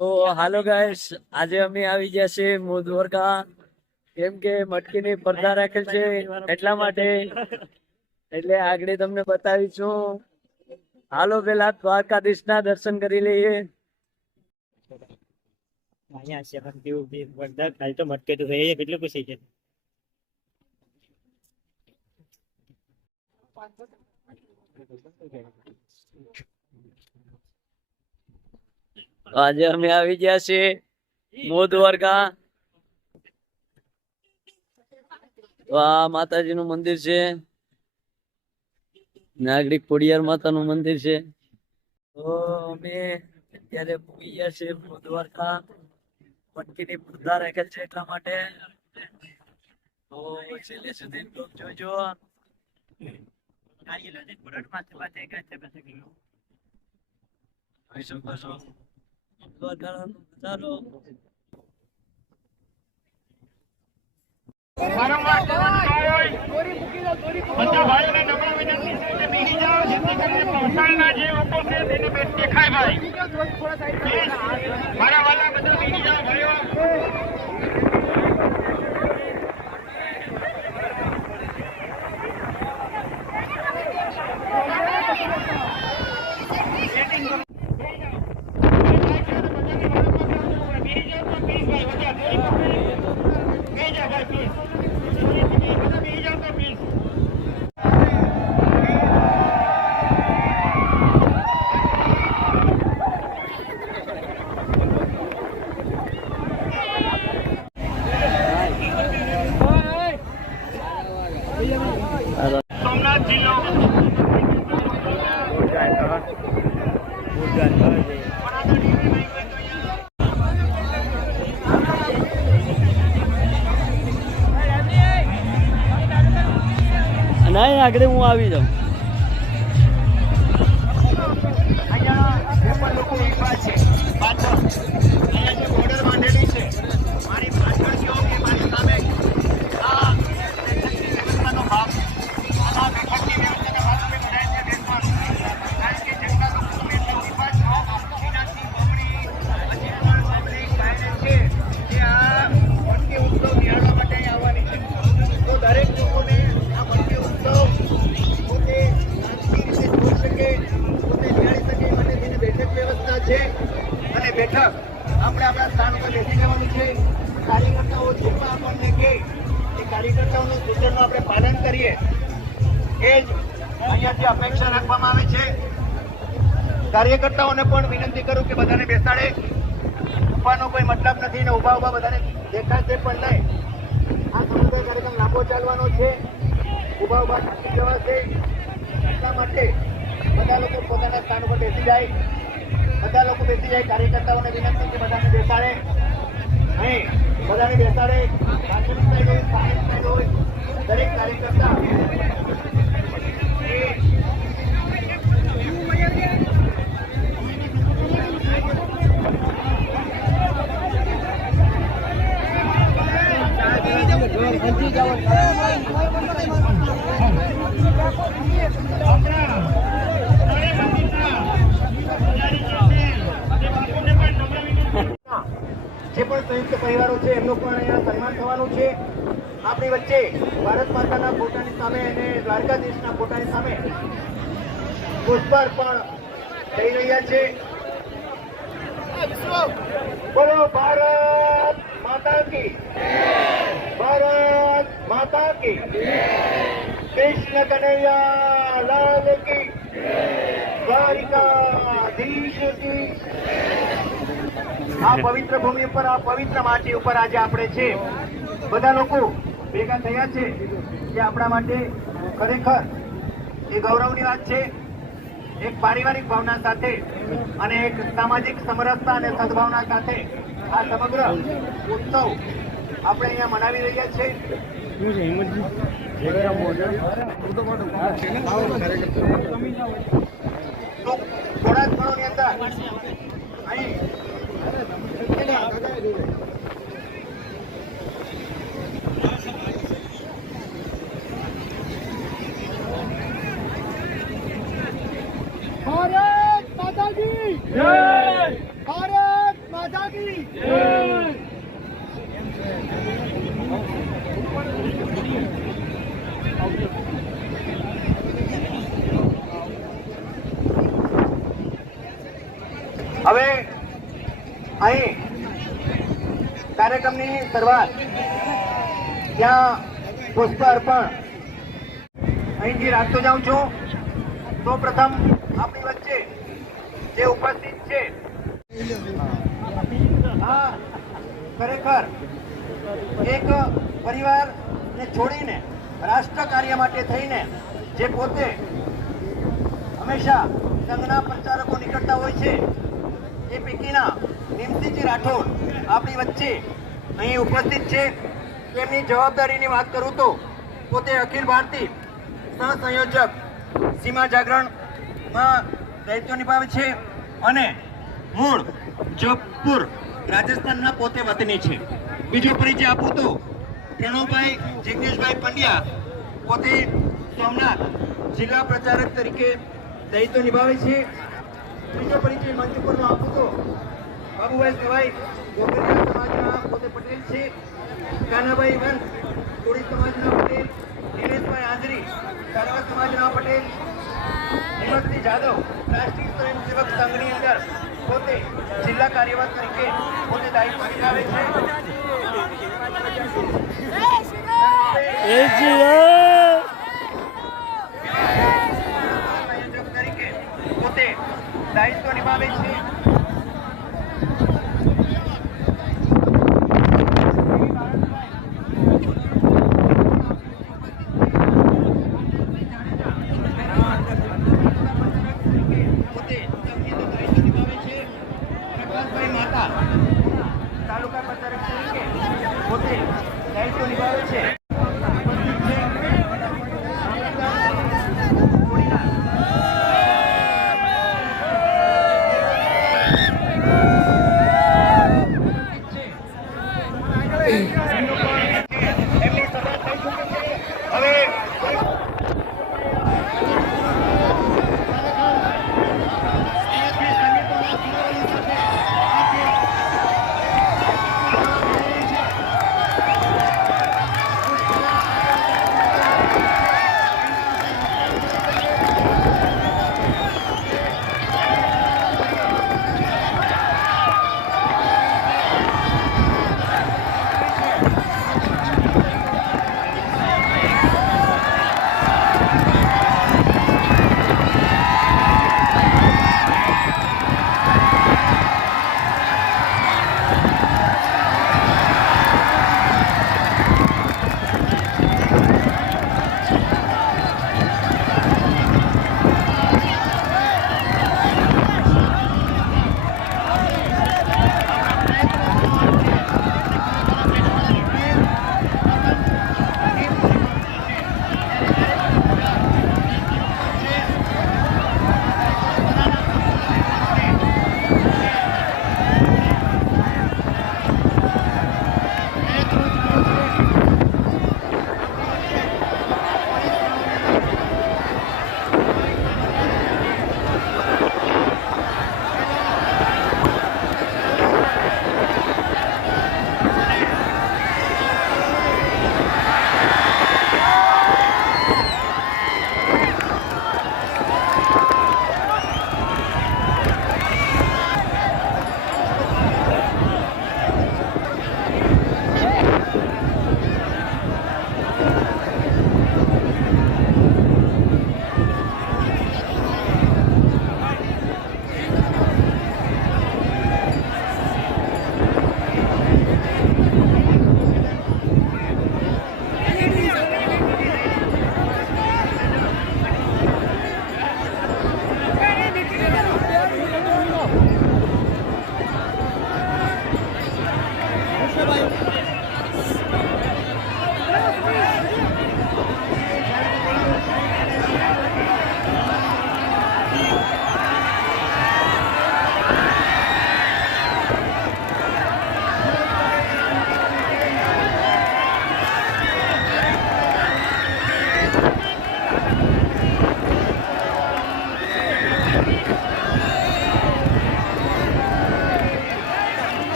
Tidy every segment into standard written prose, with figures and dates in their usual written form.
તો હાલો ગાઈસ, આજે અમે આવી ગયા છે મૂળ દ્વારકા. કેમ કે મટકીની પડદા રાખેલ છે એટલા માટે, એટલે આગળ તમને બતાવીશું. હાલો પેલા દ્વારકાધીશના દર્શન કરી લઈએ. અહીંયા છે પણ કેવું બી વરદાન ખાલી તો મટકે તો થઈ કેટલું ખુશી છે. આજે અમે આવી ગયા છે મૂળ દ્વારકા. તો આ માતાજી નું મંદિર છે, નાગરિક ખોડિયાર માતા નું મંદિર છે. તો અમે અત્યારે પૂરી ગયા છે મૂળ દ્વારકા. મટકીની પડદા રાખેલ છે એટલા માટે. તો છેલ્લે સુધી બ્લોગ જોજો. જોઈ શકો છો દ્વારકાનો નજારો. બધા ભાઈઓને નમ્ર વિનંતી છે કે બેસી જાઓ જેથી કરીને પહોંચાડના જે લોકો છે તેને બેટ દેખાય ભાઈ. મારા વાલા બધા બેસી જાઓ ભાઈઓ. સોમનાથ જિલ્લો નહીં, આગળ હું આવી જાઉં. અહીંયા જે પણ લોકો ઊભા છે પાછળ અહીંયા જે બોર્ડર બાંધેલી છે મારી પાછળ જો કે મારી સામે આ બેઠકની વ્યવસ્થાનો ભાગ આ બેઠકની વ્યવસ્થાનો ભાગ અમે બધાએ ત્યાં બેસવાનું. કારણ કે જેટલા લોકો તમે ત્યાં ઊભા છો એનાથી બમણી હજી પણ પબ્લિક બહાર છે જે આ મટકી ઉત્સવ નિહાળવા માટે અહીં આવવાની છે. તો દરેક લોકોને આ મટકી ઉત્સવ પોતે શાંતિ રીતે જોઈ શકે, પોતે નિહાળી શકે માટે તેની બેઠક વ્યવસ્થા છે. અને બેઠક આપણે આપણા સ્થાન ઉપર બેસી જવાનું છે. કાર્યકર્તાઓ જે પણ આપણને કહે એ કાર્યકર્તાઓનું સૂચનનું આપણે પાલન કરીએ એ જ અહીંયા જે અપેક્ષા રાખવામાં આવે છે. કાર્યકર્તાઓને પણ વિનંતી કરું કે બધાને બેસાડે. ઉભાનો કોઈ મતલબ નથી ને ઉભા બધાને દેખાશે પણ નહીં. આ સમગ્ર કાર્યક્રમ લાંબો ચાલવાનો છે. ઉભા થાકી જવાશે. એટલા માટે બધા લોકો પોતાના સ્થાન ઉપર બેસી જાય. બધા લોકો બેસી જાય. કાર્યકર્તાઓને વિનંતી કે બધાને બેસાડે. અહીં બધાને બેસાડે. પાછળની સાઈડ હોય, સામેની સાઈડ હોય, દરેક કાર્યકર્તા જે પણ સંયુક્ત પરિવારો છે એમનું પણ અહીંયા સન્માન થવાનું છે. આપણી વચ્ચે ભારત માતાના ફોટાની સામે અને દ્વારકાધીશના ફોટાની સામે પુષ્પાર્પણ થઈ રહ્યા છે. બોલો ભારત માતા કી, ભારત માતા કી, કૃષ્ણ કનૈયા લાલ કી, દ્વારિકાધીશ કી. આ પવિત્ર ભૂમિ ઉપર, આ પવિત્ર માટી ઉપર આજે આપણે છે બધા લોકો ભેગા થયા છે જે આપણા માટે ખરેખર એ ગૌરવની વાત છે. એક પારિવારિક ભાવના સાથે અને એક સામાજિક સમરસતા અને સદભાવના સાથે આ સમગ્ર ઉત્સવ આપણે અહીંયા મનાવી રહ્યા છીએ. તો થોડા જ ક્ષણોની અંદર અહીં भारत माता की जय, भारत माता માતા કી હવે અહીં કાર્યક્રમની શરૂઆત ત્યાં પુષ્પ અર્પણ અહીંથી રાખતો જાઉં છું. તો પ્રથમ આપણી વચ્ચે જે ઉપસ્થિત છે હા ખરેખર એક પરિવારને છોડીને રાષ્ટ્ર કાર્ય માટે થઈને જે પોતે હંમેશા સંઘના પ્રચારકો નીકળતા હોય છે એ પૈકીના નિમસિંહજી રાઠોડ આપણી વચ્ચે અહીં ઉપસ્થિત છે. તેમની જવાબદારીની વાત કરું તો પોતે અખિલ ભારતીય સહસંયોજક સીમા જાગરણમાં દાયિત્વ નિભાવે છે અને મૂળ જોધપુર રાજસ્થાનના પોતે વતની છે. બીજો પરિચય આપું તો પ્રણવભાઈ જિગ્નેશભાઈ પંડ્યા પોતે સોમનાથ જિલ્લા પ્રચારક તરીકે દાયિત્વ નિભાવે છે. ત્રીજો પરિચય મંચ પરનો આપું તો બાબુભાઈ સવાઈ ગોગરિયા સમાજના પોતે પટેલ છે. કાનાભાઈ વંશ કોળી સમાજના પટેલ. દિનેશભાઈ હાજરી સારવા સમાજના પટેલ. હિંમતસિંહ જાદવ રાષ્ટ્રીય સ્વયંસેવક સંઘની અંદર પોતે જિલ્લા કાર્યવાહ તરીકે પોતે દાયિત્વ નિભાવે છે. સંયોજક તરીકે પોતે દાયિત્વ નિભાવે છે. તાલુકા પ્રચારક તરીકે પોતે દાયિત્વ નિભાવે છે. એમની સભા થઈ ચૂકી છે. હવે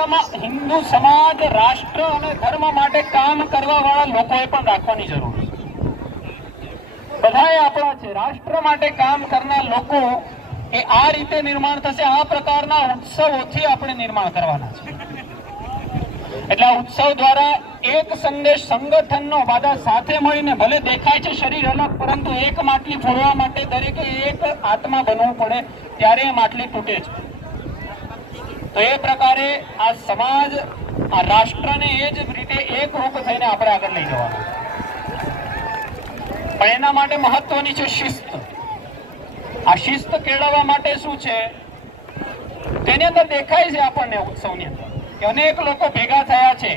ઇન્ડિયામાં હિન્દુ સમાજ, રાષ્ટ્ર અને ધર્મ માટે કામ કરવા વાળા લોકોએ પણ રાખવાની જરૂર છે. બધાએ આપણા છે. રાષ્ટ્ર માટે કામ કરનાર લોકો એ આ રીતે નિર્માણ થશે. આ પ્રકારના ઉત્સવોથી આપણે નિર્માણ કરવાના છે. એટલે આ ઉત્સવ દ્વારા એક સંદેશ, સંગઠનનો, બધા સાથે મળીને, ભલે દેખાય છે શરીર અલગ, પરંતુ એક માટલી ફોડવા માટે દરેકે એક આત્મા બનવું પડે, ત્યારે એ માટલી તૂટે છે. તો એ પ્રકારે આ સમાજ, આ રાષ્ટ્રને એ જ રીતે એક રૂપ થઈને આપણે આગળ લઈ જવાના. પણ એના માટે મહત્વની છે શિસ્ત. આ શિસ્ત કેળવવા માટે શું છે, તેની અંદર દેખાય છે આપણને ઉત્સવની અંદર કે અનેક લોકો ભેગા થયા છે,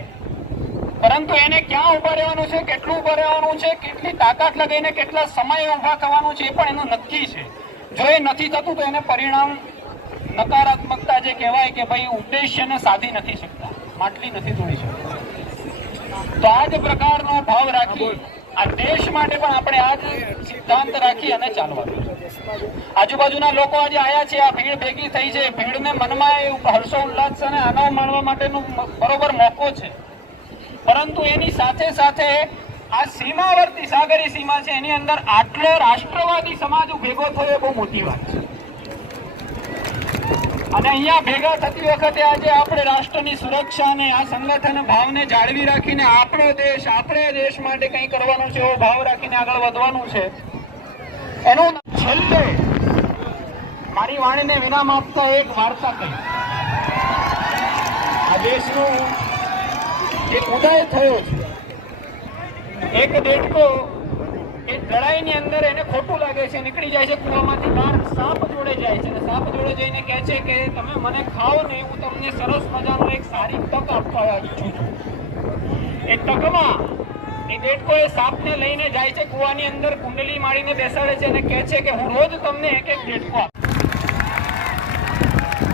પરંતુ એને ક્યાં ઉભા રહેવાનું છે, કેટલું ઉભા રહેવાનું છે, કેટલી તાકાત લગાવીને કેટલા સમય ઉભા થવાનું છે, એ પણ એનું નક્કી છે. જો એ નથી થતું તો એને પરિણામ નકારાત્મકતા જે કહેવાય કે ભાઈ ઉદ્દેશ્યને સાધી નથી શકતા, માટલી નથી તોડી શકતા. તો આ જ પ્રકારનો ભાવ રાખી આ દેશ માટે પણ આપણે આ જ સિદ્ધાંત રાખી અને ચાલવાનું. આજુબાજુના લોકો આજે આયા છે, આ ભીડ ભેગી થઈ છે, ભીડને મનમાં એ હર્ષોલ્લાસ અને આનંદ માણવા માટેનું બરોબર મોકો છે, પરંતુ એની સાથે સાથે આ સીમાવર્તી સાગરી સીમા છે, એની અંદર આટલો રાષ્ટ્રવાદી સમાજ ભેગો થયો એ બહુ મોટી વાત છે. અને અહીંયા ભેગા થતી વખતે આજે આપણે રાષ્ટ્રની સુરક્ષા અને આ સંગઠન ભાવને જાળવી રાખીને આપણો દેશ, આપણે દેશ માટે કંઈ કરવાનું છે એવો ભાવ રાખીને આગળ વધવાનું છે. એનું છેલ્લે મારી વાણીને વિરામ આપતા એક વાર્તા કહી. આ દેશનું એક ઉદય થયો છે. એક દેડકો એ લડાઈની અંદર એને ખોટું લાગે છે, નીકળી જાય છે કૂવામાંથી બહાર, સાપ જોડે જાય છે અને સાપ જોડે જઈને કહે છે કે તમે મને ખાઓ ને, હું તમને સરસ મજાનો એક સારી તક આપવા ઈચ્છું છું. એ તકમાં એ દેડકો એ સાપને લઈને જાય છે કૂવાની અંદર, કુંડલી મારીને બેસાડે છે અને કહે છે કે હું રોજ તમને એક એક દેડકો આપું.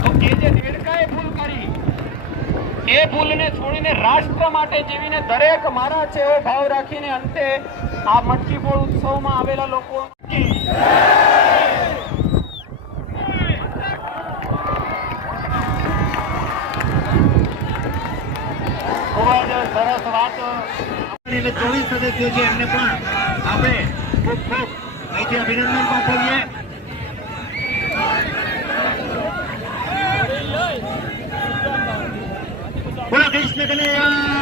તો એ જે દેડકાએ ભૂલ કરી, એ ભૂલને છોડીને રાષ્ટ્ર માટે જીવીને દરેક મારા છે એવો ભાવ રાખીને અંતે આ મટકી ફોડ ઉત્સવમાં આવેલા લોકો ખૂબ જ સરસ વાત. 24 સદસ્યો છે, એમને પણ આપણે ખૂબ ખૂબ અહીંથી અભિનંદન પાઠવીએ. બોલો કૃષ્ણ કનૈયા.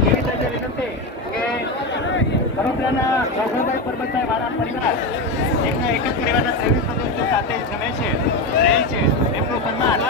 એવી રીતે વિનંતી કે વડોદરાના રઘુભાઈ પરબતભાઈ વાળા પરિવાર એમના એક જ પરિવારના 23 સદસ્યો સાથે જમે છે રહે છે એમનું સન્માન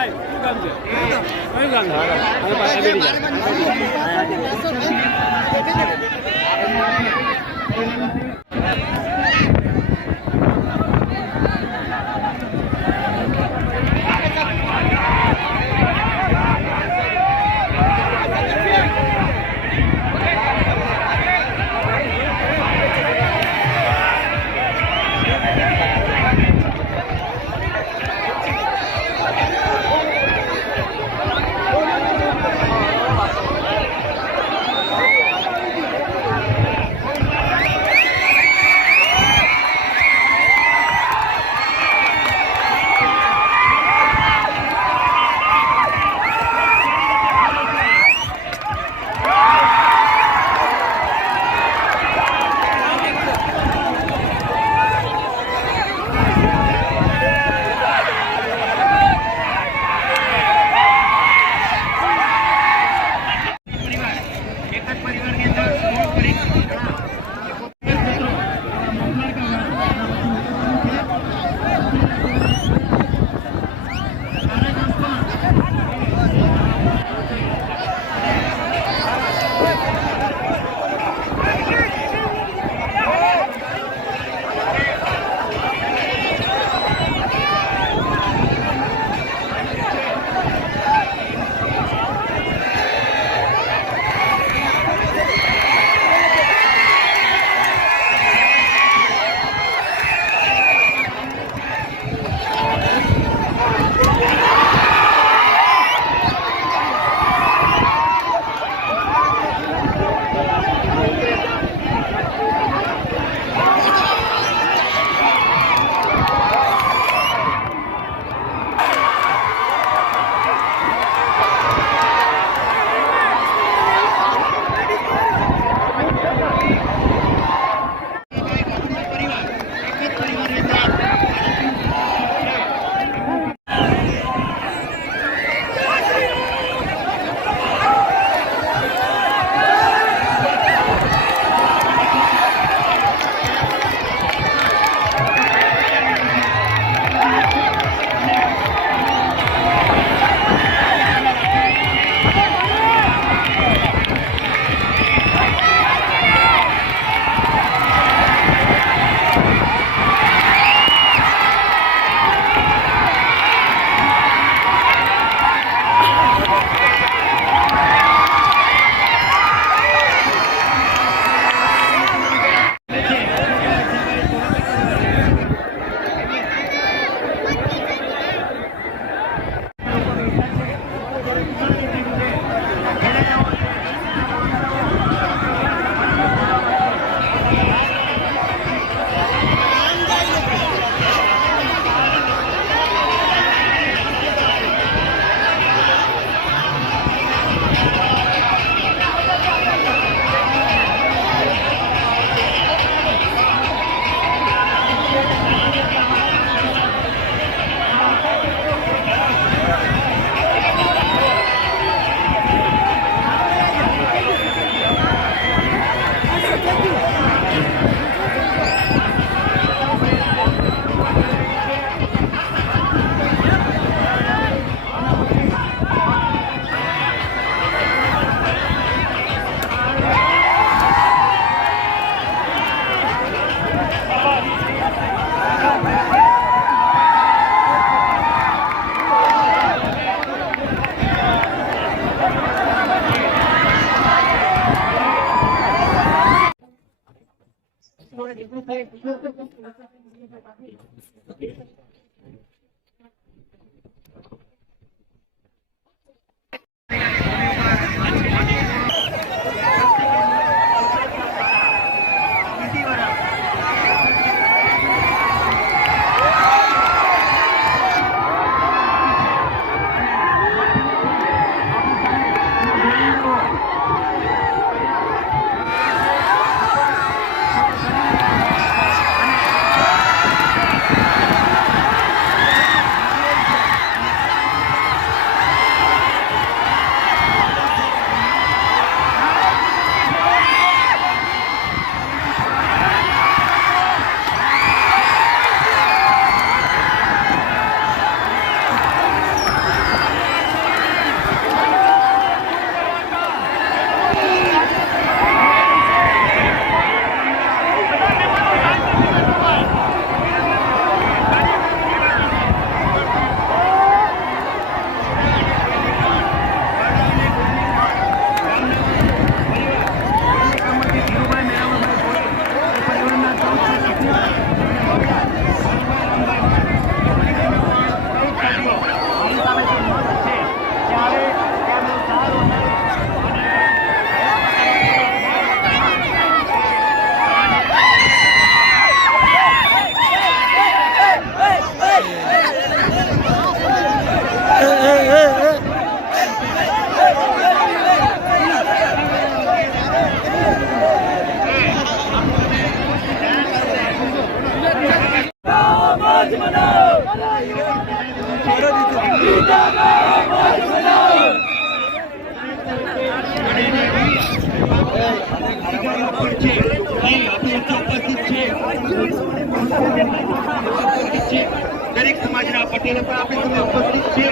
દરેક સમાજના પટેલો પણ આપણી સામે ઉપસ્થિત છે.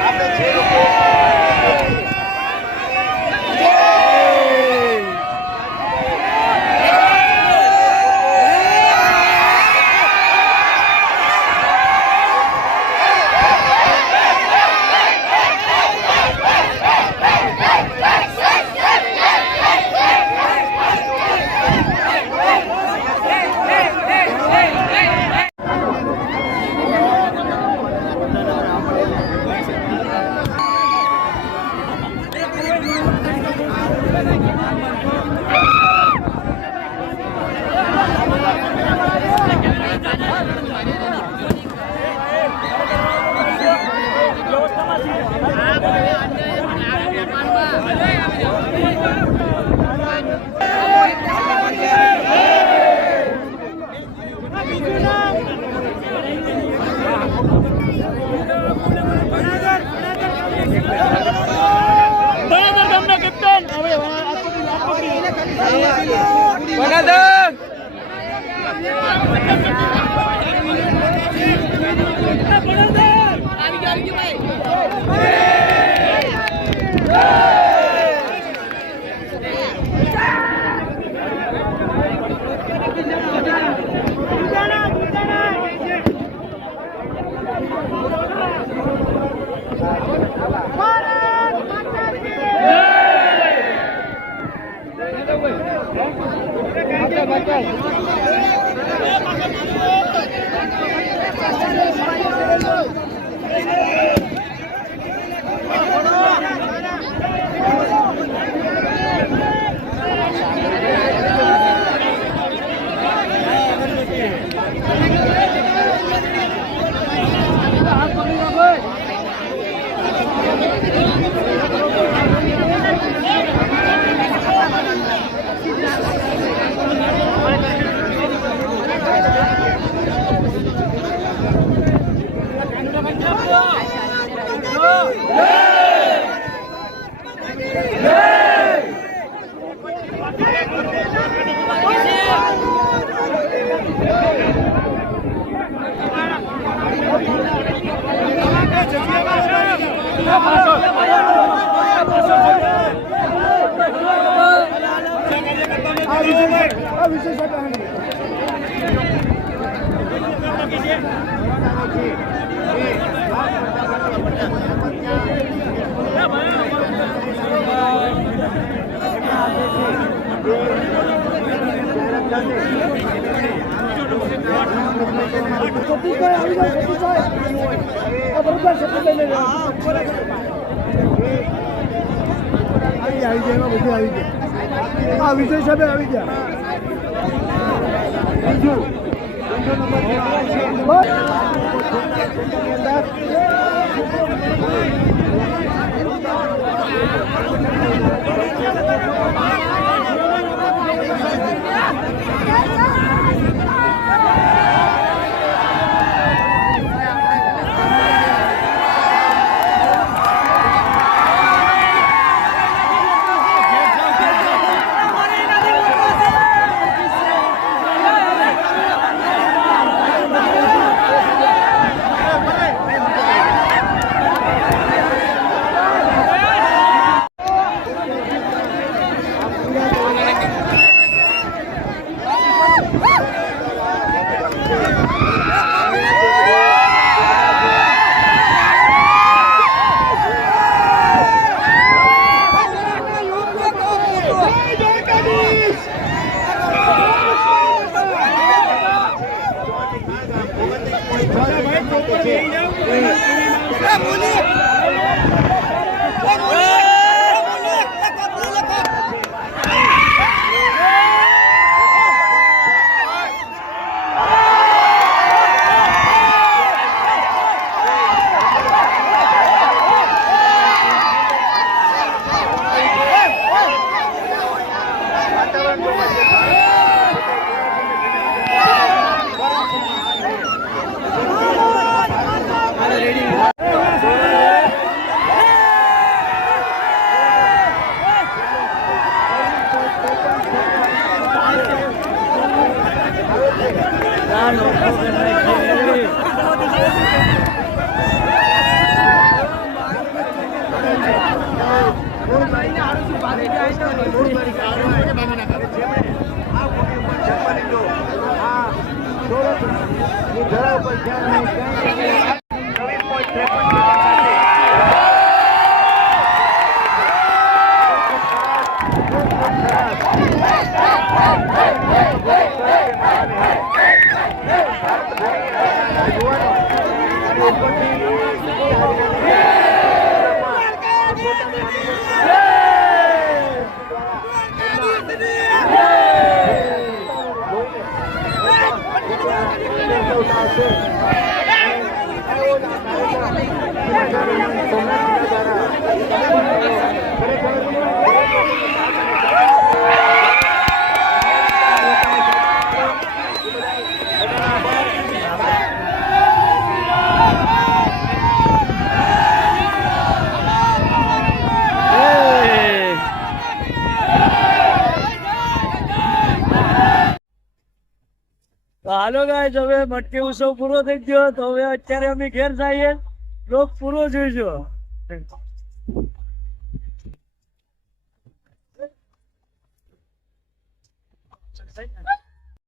આપણે જે લોકો વિજય સાહેબ આવી ગયા. ધરા ઉપર ધ્યાન નહીં. 24.53 સાથે તો હાલો ગાઈસ, હવે મટકી ઉત્સવ પૂરો થઈ ગયો. તો હવે અત્યારે અમે ઘેર જઈએ. બ્લોગ પૂરો જોઈજો.